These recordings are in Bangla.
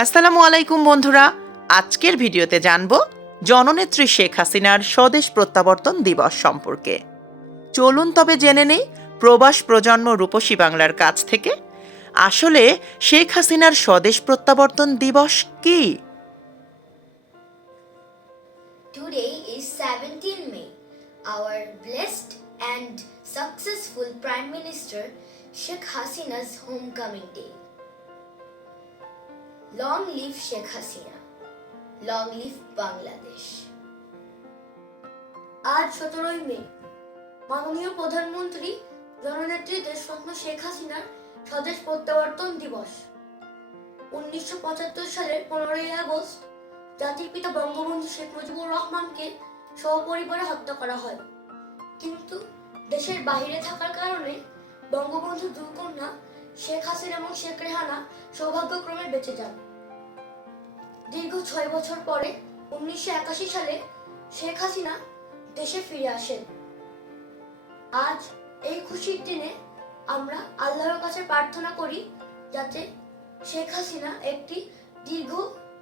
আসসালামু আলাইকুম বন্ধুরা আজকের ভিডিওতে জানব জননেত্রী শেখ হাসিনার স্বদেশ প্রত্যাবর্তন দিবস সম্পর্কে। চলুন তবে জেনে নেই প্রবাস প্রজন্ম রূপসী বাংলার কাছ থেকে। আসলে শেখ হাসিনার স্বদেশ প্রত্যাবর্তন দিবস কি? Today is 17 May, our blessed and successful Prime Minister Sheikh Hasina's homecoming day. Long live Sheikh Hasina. Long live Bangladesh. আজ সতেরোই মে, মাননীয় প্রধানমন্ত্রী, জননেত্রী দেশরত্ন শেখ হাসিনার স্বদেশ প্রত্যাবর্তন দিবস উনিশশো পঁচাত্তর সালের পনেরোই আগস্ট, জাতির পিতা বঙ্গবন্ধু শেখ মুজিবুর রহমানকে সপরিবারে হত্যা করা হয় কিন্তু দেশের বাইরে থাকার কারণে বঙ্গবন্ধু দুকন্যা শেখ হাসিনা এবং শেখ রেহানা সৌভাগ্যক্রমে বেঁচে যান। দীর্ঘ ছয় বছর পরে উনিশশো একাশি সালে শেখ হাসিনা দেশে ফিরে আসেন। আজ এই খুশির দিনে আমরা আল্লাহর কাছে প্রার্থনা করি যাতে শেখ হাসিনা একটি দীর্ঘ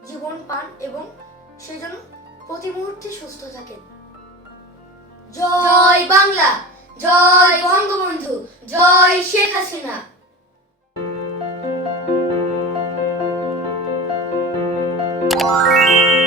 জীবন পান এবং সে যেন প্রতি মুহূর্তে সুস্থ থাকেন জয় বাংলা, জয় বঙ্গবন্ধু, জয় শেখ হাসিনা। Música